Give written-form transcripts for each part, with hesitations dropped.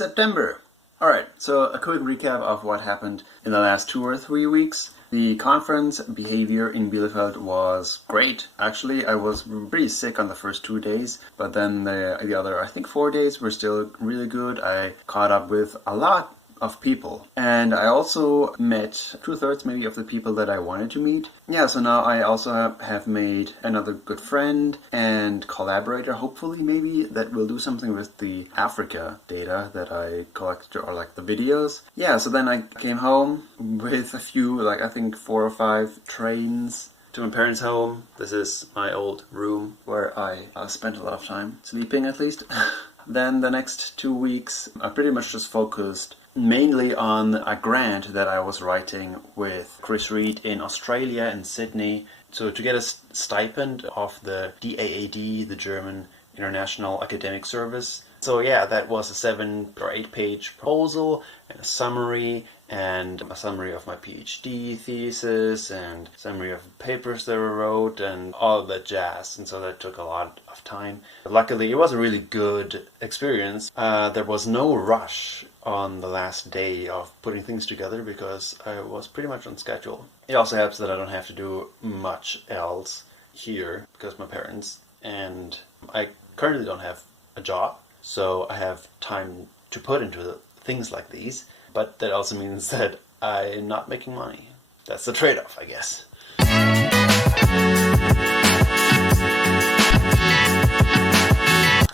September. Alright, so a quick recap of what happened in the last 2 or 3 weeks. The conference behavior in Bielefeld was great. Actually, I was pretty sick on the first 2 days, but then the other, I think 4 days were still really good. I caught up with a lot of people. And I also met 2/3 maybe of the people that I wanted to meet. Yeah, so now I also have made another good friend and collaborator, hopefully maybe, that will do something with the Africa data that I collected, or like the videos. Yeah, so then I came home with a few, like I think 4 or 5 trains to my parents' home. This is my old room where I spent a lot of time sleeping, at least. Then the next 2 weeks I pretty much just focused mainly on a grant that I was writing with Chris Reed in Australia and Sydney. So to get a stipend of the DAAD, the German International Academic Service. So yeah, that was a 7 or 8 page proposal and a summary of my PhD thesis and summary of papers that I wrote and all that jazz. And so that took a lot of time. But luckily, it was a really good experience. There was no rush on the last day of putting things together because I was pretty much on schedule. It also helps that I don't have to do much else here because my parents, and I currently don't have a job, so I have time to put into things like these, but that also means that I'm not making money. That's the trade-off, I guess.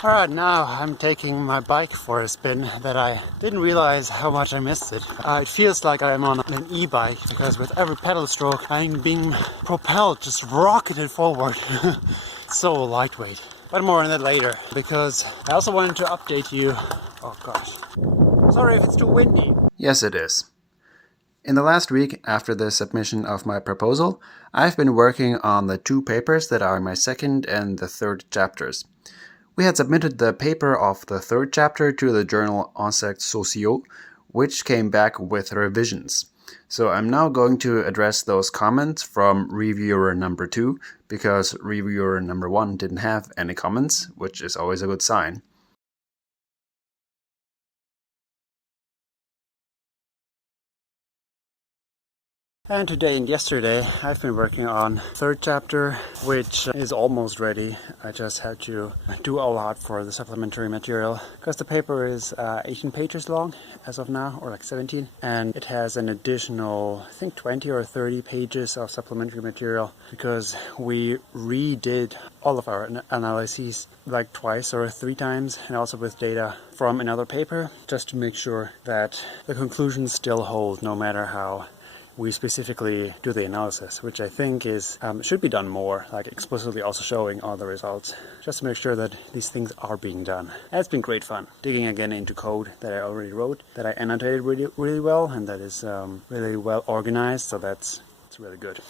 Alright, now I'm taking my bike for a spin that I didn't realize how much I missed it. It feels like I'm on an e-bike because with every pedal stroke I'm being propelled, just rocketed forward. So lightweight. But more on that later, because I also wanted to update you. Oh gosh. Sorry if it's too windy. Yes, it is. In the last week, after the submission of my proposal, I've been working on the 2 papers that are my second and the third chapters. We had submitted the paper of the 3rd chapter to the journal Insectes Sociaux, which came back with revisions. So I'm now going to address those comments from reviewer number 2, because reviewer number 1 didn't have any comments, which is always a good sign. And today and yesterday I've been working on 3rd chapter, which is almost ready. I just had to do a lot for the supplementary material because the paper is 18 pages long as of now, or like 17, and it has an additional, I think 20 or 30 pages of supplementary material because we redid all of our analyses like twice or 3 times, and also with data from another paper, just to make sure that the conclusions still hold no matter how we specifically do the analysis, which I think is should be done more, like explicitly also showing all the results, just to make sure that these things are being done. And it's been great fun digging again into code that I already wrote, that I annotated really well, and that is really well organized, so it's really good.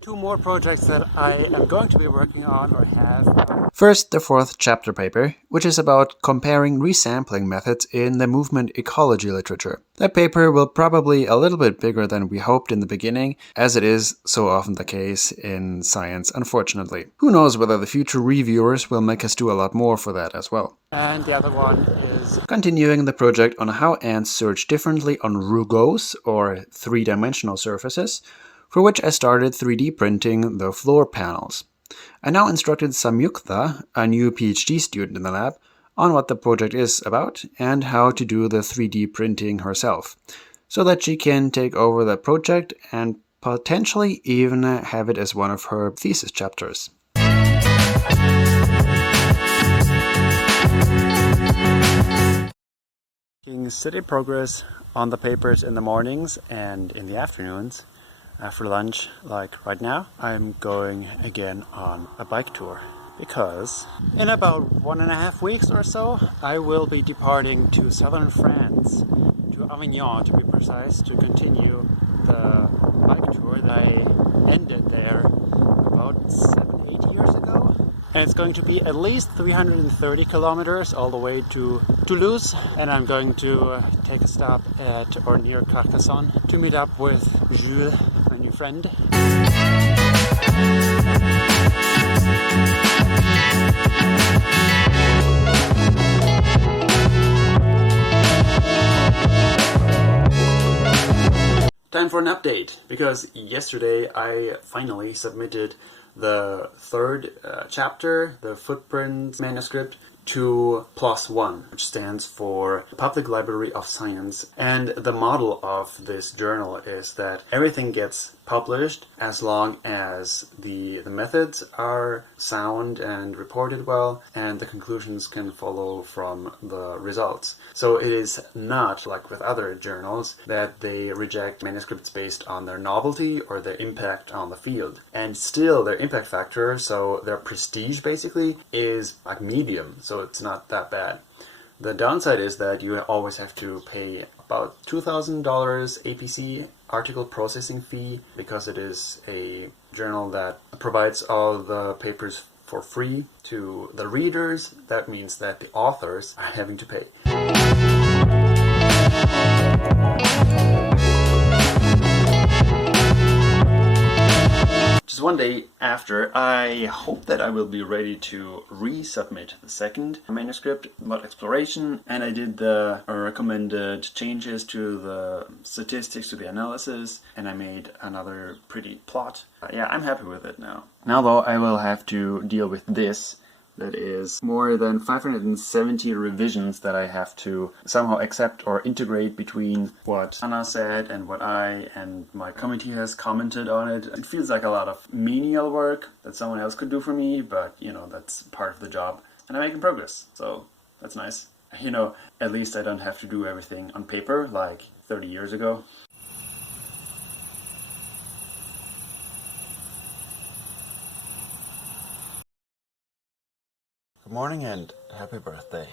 2 more projects that I am going to be working on or have. First, the 4th chapter paper, which is about comparing resampling methods in the movement ecology literature. That paper will probably be a little bit bigger than we hoped in the beginning, as it is so often the case in science, unfortunately. Who knows whether the future reviewers will make us do a lot more for that as well. And the other one is continuing the project on how ants search differently on rugose, or 3-dimensional surfaces, for which I started 3D printing the floor panels. I now instructed Samyukta, a new PhD student in the lab, on what the project is about and how to do the 3D printing herself, so that she can take over the project and potentially even have it as one of her thesis chapters. Making steady progress on the papers in the mornings and in the afternoons. After lunch, like right now, I'm going again on a bike tour because in about 1.5 weeks or so, I will be departing to southern France, to Avignon to be precise, to continue the bike tour that I ended there about 7-8 years ago. And it's going to be at least 330 kilometers all the way to Toulouse, and I'm going to take a stop at or near Carcassonne to meet up with Jules, my new friend. time for an update, because yesterday I finally submitted the third chapter, the Footprint manuscript, to PLOS One, which stands for Public Library of Science. And the model of this journal is that everything gets published as long as the methods are sound and reported well, and the conclusions can follow from the results. So it is not like with other journals that they reject manuscripts based on their novelty or their impact on the field. And still their impact factor, so their prestige basically, is like medium, so it's not that bad. The downside is that you always have to pay about $2,000 APC, article processing fee, because it is a journal that provides all the papers for free to the readers. That means that the authors are having to pay. Just one day after, I hope that I will be ready to resubmit the second manuscript about exploration, and I did the recommended changes to the statistics, to the analysis, and I made another pretty plot. Yeah, I'm happy with it now. Now though, I will have to deal with this. That is more than 570 revisions that I have to somehow accept or integrate between what Anna said and what I and my committee has commented on it. It feels like a lot of menial work that someone else could do for me, but you know, that's part of the job. And I'm making progress, so that's nice. You know, at least I don't have to do everything on paper like 30 years ago. Good morning and happy birthday.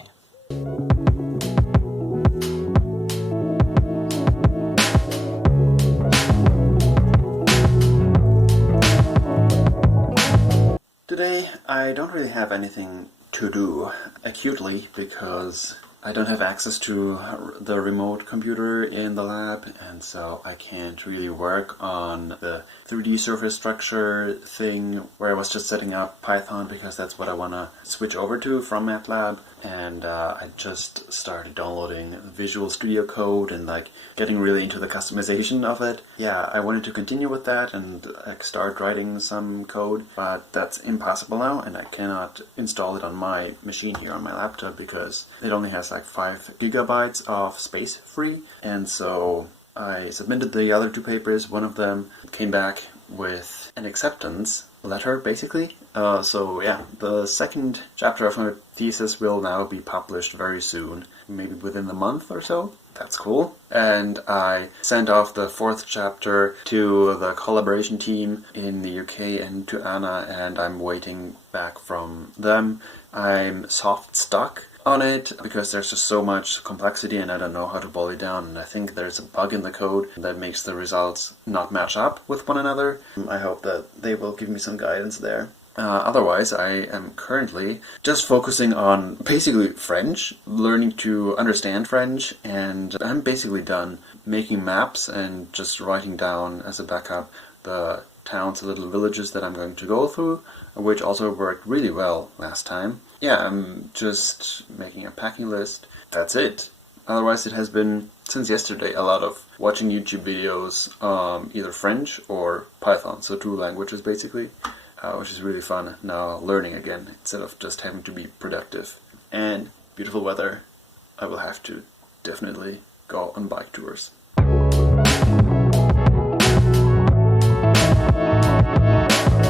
Today I don't really have anything to do acutely because I don't have access to the remote computer in the lab, and so I can't really work on the 3D surface structure thing where I was just setting up Python because that's what I want to switch over to from MATLAB. And I just started downloading Visual Studio Code and like getting really into the customization of it. Yeah, I wanted to continue with that and like start writing some code, but that's impossible now, and I cannot install it on my machine here on my laptop because it only has like 5 gigabytes of space free. And so I submitted the other 2 papers. One of them came back with an acceptance letter, basically. So yeah, the second chapter of my thesis will now be published very soon, maybe within a month or so. That's cool. And I sent off the 4th chapter to the collaboration team in the UK and to Anna, and I'm waiting back from them. I'm soft stuck on it because there's just so much complexity and I don't know how to boil it down, and I think there's a bug in the code that makes the results not match up with one another. I hope that they will give me some guidance there. Otherwise, I am currently just focusing on basically French, learning to understand French, and I'm basically done making maps and just writing down as a backup the towns, the little villages that I'm going to go through, which also worked really well last time. Yeah, I'm just making a packing list. That's it. Otherwise, it has been, since yesterday, a lot of watching YouTube videos, either French or Python, so 2 languages basically. Which is really fun now, learning again instead of just having to be productive. And beautiful weather, I will have to definitely go on bike tours.